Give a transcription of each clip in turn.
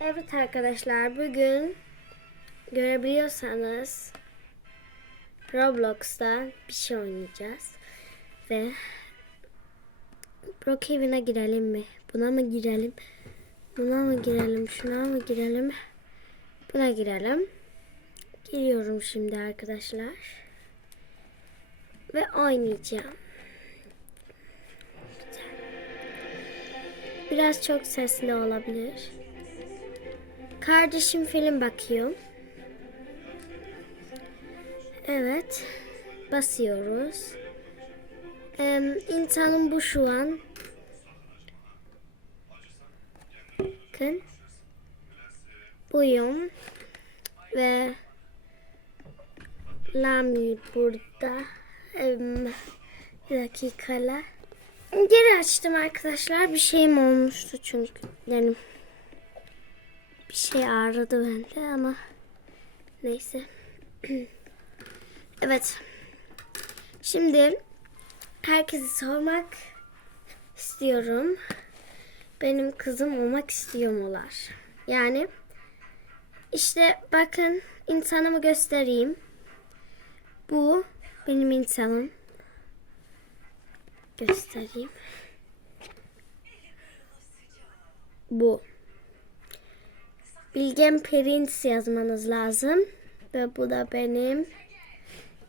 Evet arkadaşlar bugün görebiliyorsanız Roblox'ta bir şey oynayacağız. Ve Brookhaven'a girelim mi? Buna mı girelim? Buna mı girelim? Şuna mı girelim? Buna girelim. Giriyorum şimdi arkadaşlar. Ve oynayacağım. Biraz çok sesli olabilir. Kardeşim film bakıyor. Evet. Basıyoruz. Ee, insanın bu şu an. Bakın. Buyum. Ve Lami burada. Ee, bir dakikala. Geri açtım arkadaşlar. Bir şeyim olmuştu çünkü. Yani bir şey ağrıdı bende ama neyse. evet. Şimdi herkesi sormak istiyorum. Benim kızım olmak istiyor mular? Yani işte bakın insanımı göstereyim. Bu benim insanım. Göstereyim. Bu. Bilgem Prince yazmanız lazım. Ve bu da benim.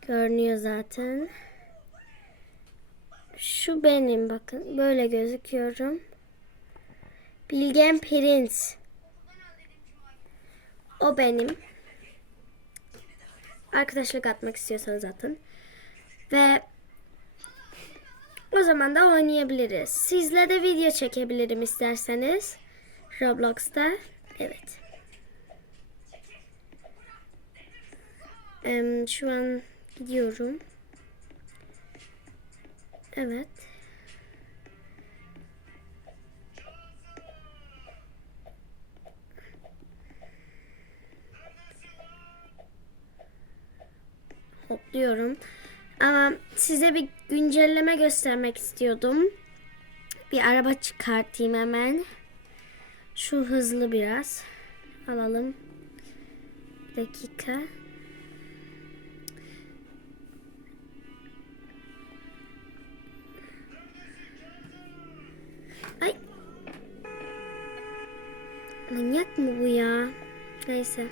Görünüyor zaten. Şu benim bakın. Böyle gözüküyorum. Bilgem Prince. O benim. Arkadaşlık atmak istiyorsanız atın. Ve o zaman da oynayabiliriz. Sizle de video çekebilirim isterseniz. Roblox'ta. Evet. Şu an gidiyorum. Evet. Hopluyorum. Ama size bir güncelleme göstermek istiyordum. Bir araba çıkartayım hemen. Şu hızlı biraz. Alalım. Bir dakika. Manyak mı bu ya? Neyse.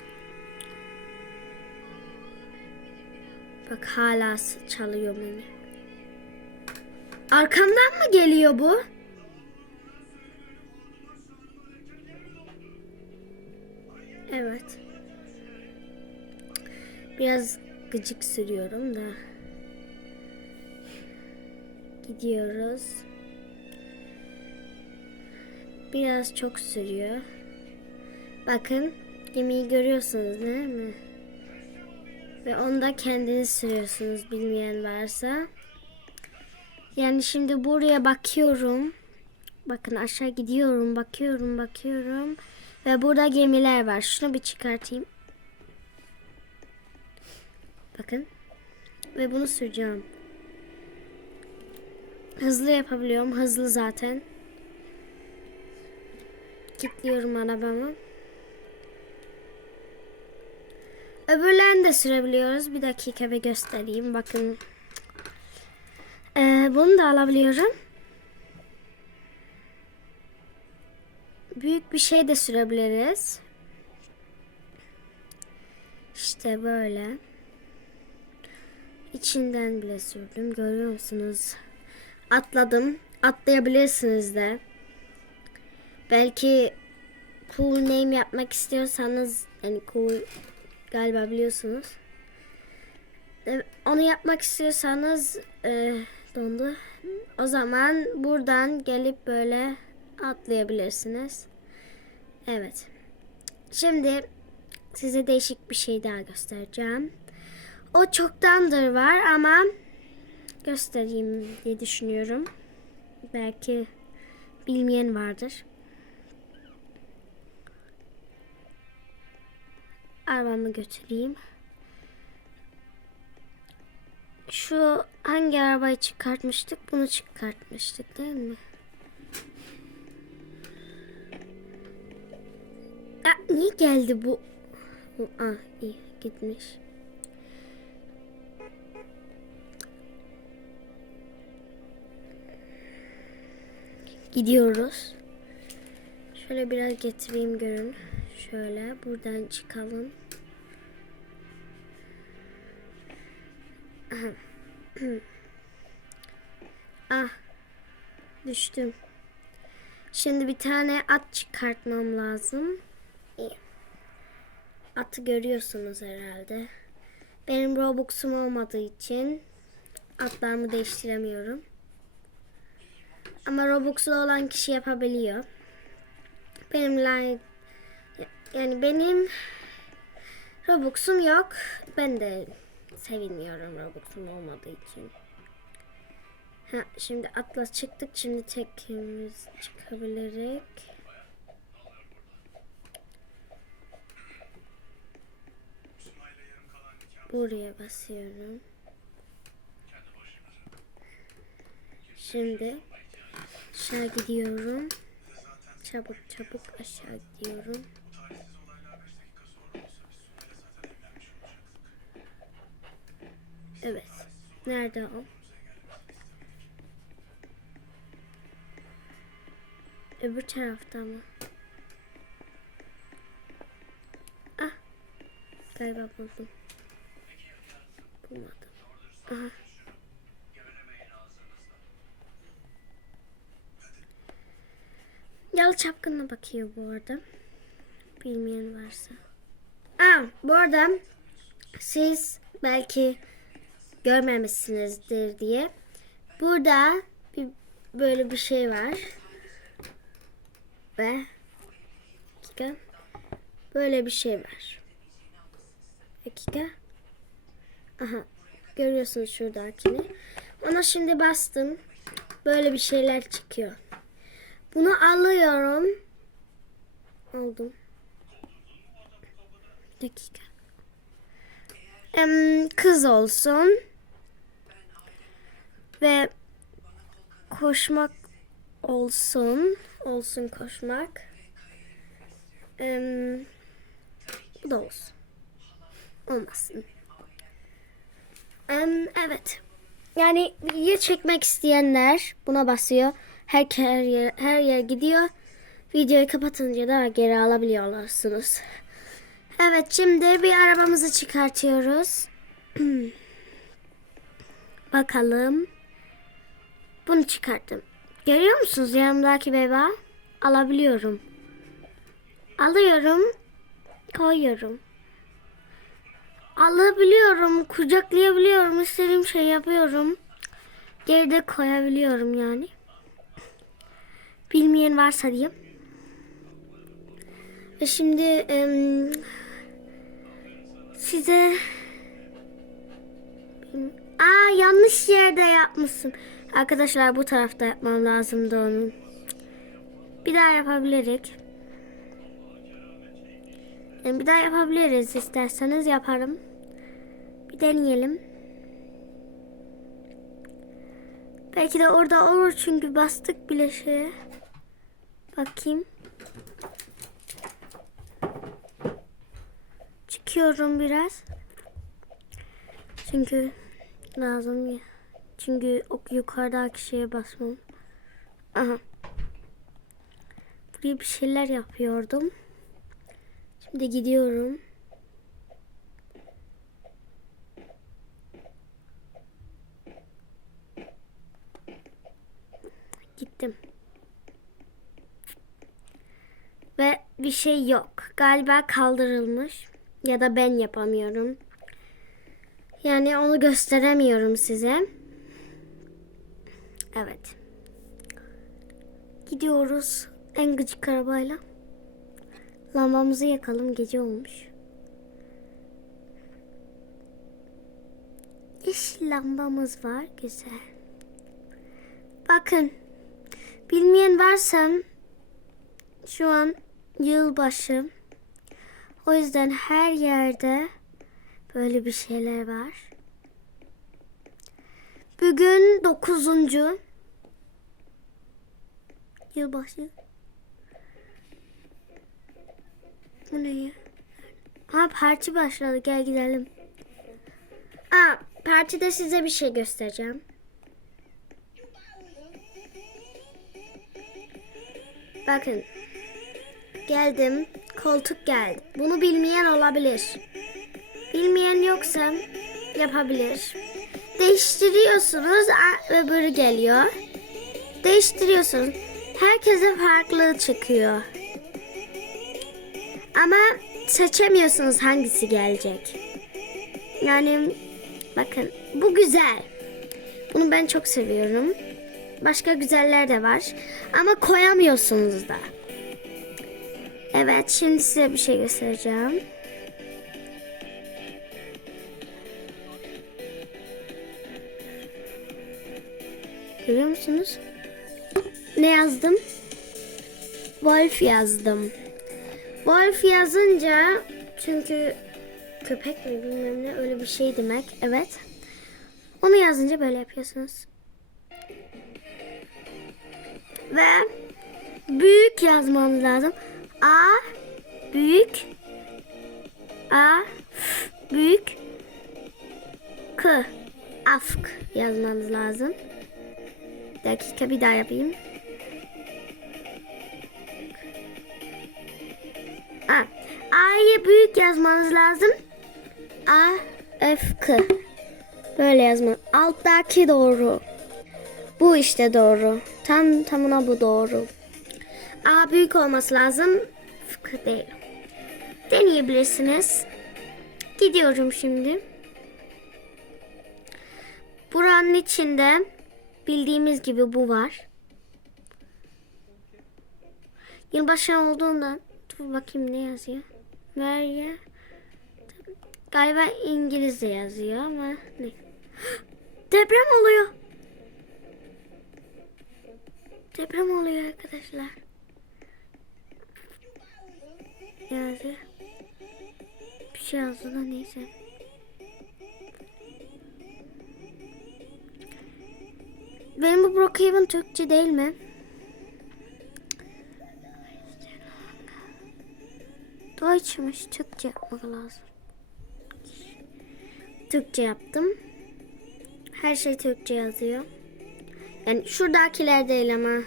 Bak hala çalıyor beni. Arkamdan mı geliyor bu? Evet. Biraz gıcık sürüyorum da. Gidiyoruz. Biraz çok sürüyor. Bakın gemiyi görüyorsunuz değil mi? Ve onu da kendiniz sürüyorsunuz bilmeyen varsa. Yani şimdi buraya bakıyorum. Bakın aşağı gidiyorum, bakıyorum, bakıyorum. Ve burada gemiler var. Şunu bir çıkartayım. Bakın. Ve bunu süreceğim. Hızlı yapabiliyorum. Hızlı zaten. Kilitliyorum arabamı. Öbürlerini de sürebiliyoruz. Bir dakika bir göstereyim. Bakın. Ee, bunu da alabiliyorum. Büyük bir şey de sürebiliriz. İşte böyle. İçinden bile sürdüm. Görüyor musunuz? Atladım. Atlayabilirsiniz de. Belki cool name yapmak istiyorsanız yani cool galiba biliyorsunuz. E, Onu yapmak istiyorsanız e, dondu. O zaman buradan gelip böyle atlayabilirsiniz. Evet. Şimdi size değişik bir şey daha göstereceğim. O çoktandır var ama göstereyim diye düşünüyorum. Belki bilmeyen vardır. Arabamı götüreyim. Şu hangi arabayı çıkartmıştık? Bunu çıkartmıştık değil mi? Ah! Niye geldi bu? bu ah iyi gitmiş. Gidiyoruz. Şöyle biraz getireyim görün. Şöyle buradan çıkalım. Ah. Düştüm. Şimdi bir tane at çıkartmam lazım. İyi. Atı görüyorsunuz herhalde. Benim Robux'um olmadığı için atlarımı değiştiremiyorum. Ama Robux'lu olan kişi yapabiliyor. Benim like yani benim Robux'um yok. Ben de sevinmiyorum Robux'um olmadığı için. Ha, şimdi Atlas çıktık. Şimdi tekimiz çıkabiliriz. Buraya basıyorum. Şimdi aşağı gidiyorum. Çabuk çabuk aşağı gidiyorum. Evet. Nerede o? Öbür tarafta mı? Ah. Galiba buldum. Bulmadım. Aha. Yalı çapkınına bakıyor bu arada. Bilmeyen varsa. Aa, bu arada siz belki görmemişsinizdir diye. Burada bir, böyle bir şey var. Ve dakika. Böyle bir şey var. Dakika. Aha. Görüyorsunuz şuradakini. Ona şimdi bastım. Böyle bir şeyler çıkıyor. Bunu alıyorum. Aldım. Dakika. Kız olsun. Ve koşmak olsun. Olsun koşmak. Em, bu da olsun. Olmasın. Em, evet. Yani video çekmek isteyenler buna basıyor. Her, her yer her yer gidiyor. Videoyu kapatınca da geri alabiliyorlarsınız. Evet şimdi bir arabamızı çıkartıyoruz. Bakalım. Bunu çıkarttım. Görüyor musunuz yanımdaki beba? Alabiliyorum. Alıyorum. Koyuyorum. Alabiliyorum. Kucaklayabiliyorum. istediğim şey yapıyorum. Geride koyabiliyorum yani. Bilmeyen varsa diyeyim. Ve şimdi em, size Aa yanlış yerde yapmışsın. Arkadaşlar bu tarafta yapmam lazımdı onu. Bir daha yapabiliriz. Yani bir daha yapabiliriz isterseniz yaparım. Bir deneyelim. Belki de orada olur çünkü bastık bile şeye. Bakayım. Çıkıyorum biraz. Çünkü lazım ya. Çünkü o yukarıdaki şeye basmam. Aha. Buraya bir şeyler yapıyordum. Şimdi gidiyorum. Gittim. Ve bir şey yok. Galiba kaldırılmış. Ya da ben yapamıyorum. Yani onu gösteremiyorum size. Evet. Gidiyoruz en gıcık arabayla. Lambamızı yakalım gece olmuş. Yeşil lambamız var güzel. Bakın bilmeyen varsa şu an yılbaşı. O yüzden her yerde böyle bir şeyler var. Bugün dokuzuncu yılbaşı. Bu ne? Aa parti başladı gel gidelim. Aa partide size bir şey göstereceğim. Bakın. Geldim. Koltuk geldi. Bunu bilmeyen olabilir. Bilmeyen yoksa yapabilir. Değiştiriyorsunuz aa, öbürü geliyor. Değiştiriyorsunuz. Herkese farklı çıkıyor. Ama seçemiyorsunuz hangisi gelecek. Yani bakın bu güzel. Bunu ben çok seviyorum. Başka güzeller de var. Ama koyamıyorsunuz da. Evet şimdi size bir şey göstereceğim. Görüyor musunuz? Ne yazdım? Wolf yazdım. Wolf yazınca çünkü köpek mi bilmem ne öyle bir şey demek. Evet. Onu yazınca böyle yapıyorsunuz. Ve büyük yazmanız lazım. A büyük A büyük K afk yazmanız lazım. Bir dakika bir daha yapayım. A. A'yı büyük yazmanız lazım. A, F, K. Böyle yazma. Alttaki doğru. Bu işte doğru. Tam tamına bu doğru. A büyük olması lazım. F, K değil. Deneyebilirsiniz. Gidiyorum şimdi. Buranın içinde bildiğimiz gibi bu var. Yılbaşı olduğunda dur bakayım ne yazıyor. Meryem galiba İngilizce yazıyor ama ne? Deprem oluyor. Deprem oluyor arkadaşlar. Yazıyor. Bir şey yazdı da neyse. Benim bu Brookhaven Türkçe değil mi? Deutsch'mış. Türkçe yapmak lazım. Türkçe yaptım. Her şey Türkçe yazıyor. Yani şuradakiler değil ama.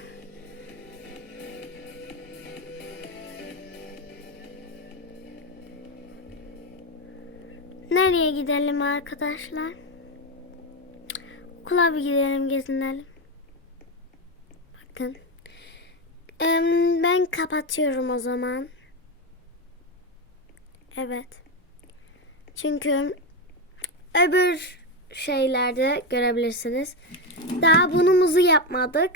Nereye gidelim arkadaşlar? Okula bir gidelim gezinelim. Bakın. Ben kapatıyorum o zaman. Evet. Çünkü öbür şeylerde görebilirsiniz. Daha bunumuzu yapmadık.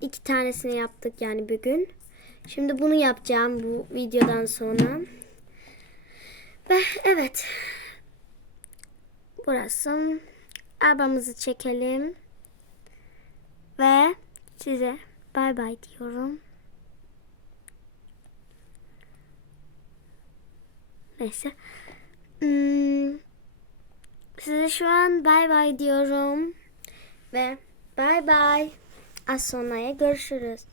İki tanesini yaptık yani bugün. Şimdi bunu yapacağım bu videodan sonra. Ve evet. Burası. Arabamızı çekelim. Ve size bay bay diyorum. Neyse. Hmm, size şu an bay bay diyorum. Ve bay bay. Az sonraya görüşürüz.